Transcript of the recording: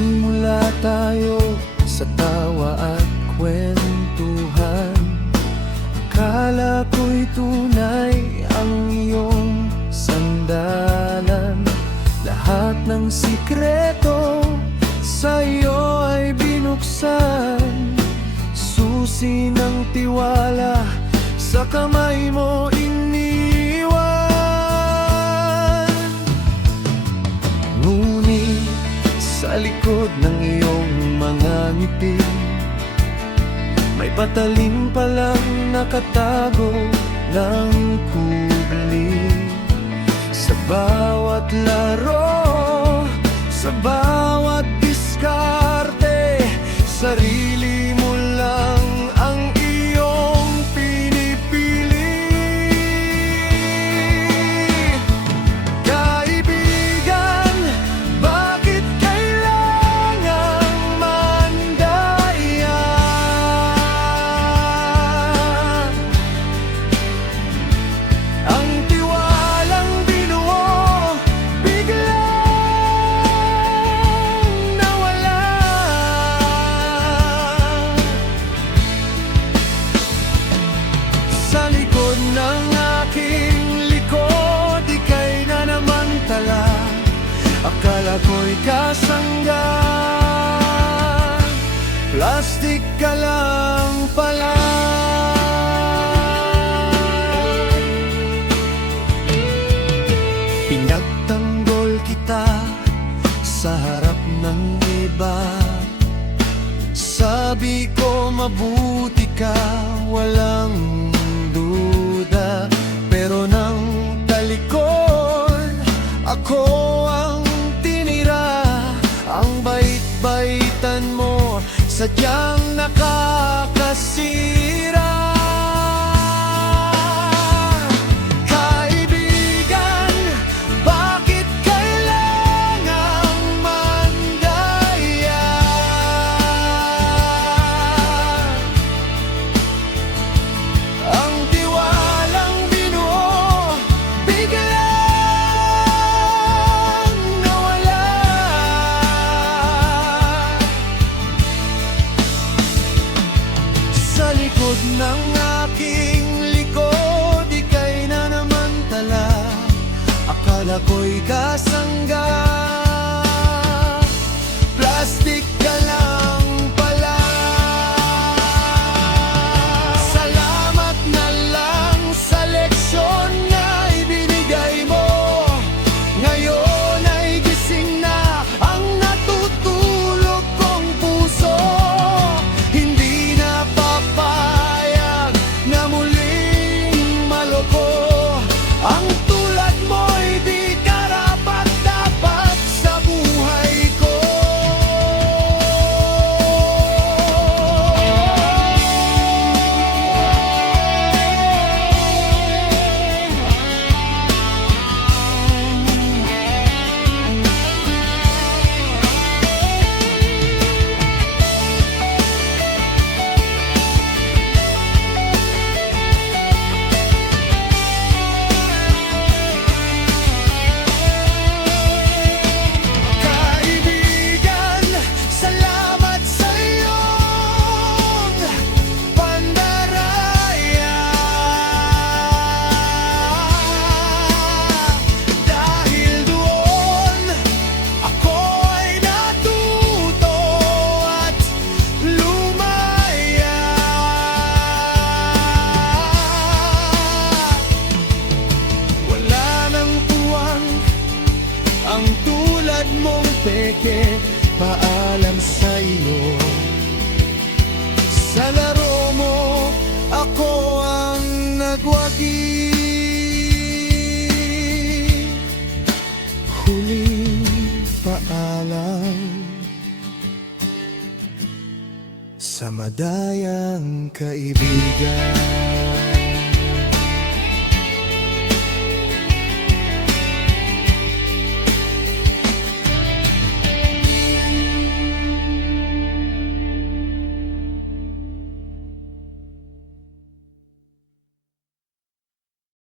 Nagsimula tayo sa tawa at kwentuhan. Akala ko'y tunay ang iyong sandalan. Lahat ng sikreto sa iyo ay binuksan. Susi ng tiwala sa kamay mo iniwan. Ngunit sa likod ng iyong mga ngiti, may patalim palang nakatago ng kubli. Sa bawat laro, sa bawat diskarte, sarili mo lang ang iyong pinipili. Kaibigan, bakit kailangang mandaya? Ang tiwalang binuo, biglang nawala. Sa likod ng aking likod, ika'y nanamantala. Akala ko'y kasangga, plastic ka lang pala. Pinagtanggol kita sa harap ng iba. Sabi ko mabuti ka, walang duda. Pero nang talikod, ako ang tinira. Ang bait-baitan mo, sadyang nakakasira. Kaibigan, bakit kailangang mandaya? Ang tiwalang binuo, biglang nawala. Sa likod ng aking likod, ika'y nanamantala. Akala ko'y kasangga, plastic ka lang pala. Salamat na lang sa leksyon na ibinigay mo. Ngayon ay gising na ang natutulog kong puso. Hindi na papayag na muling maloko. Ang tulad mo'y di karapat-dapat sa buhay ko. Kaibigan, salamat sa iyong pandaraya. Dahil doon, ako ay natuto at lumaya. Wala nang puwang ang tulad mong peke. Paalam sa iyo. Sa laro mo, ako ang nagwagi. Huling paalam sa madayang kaibigan.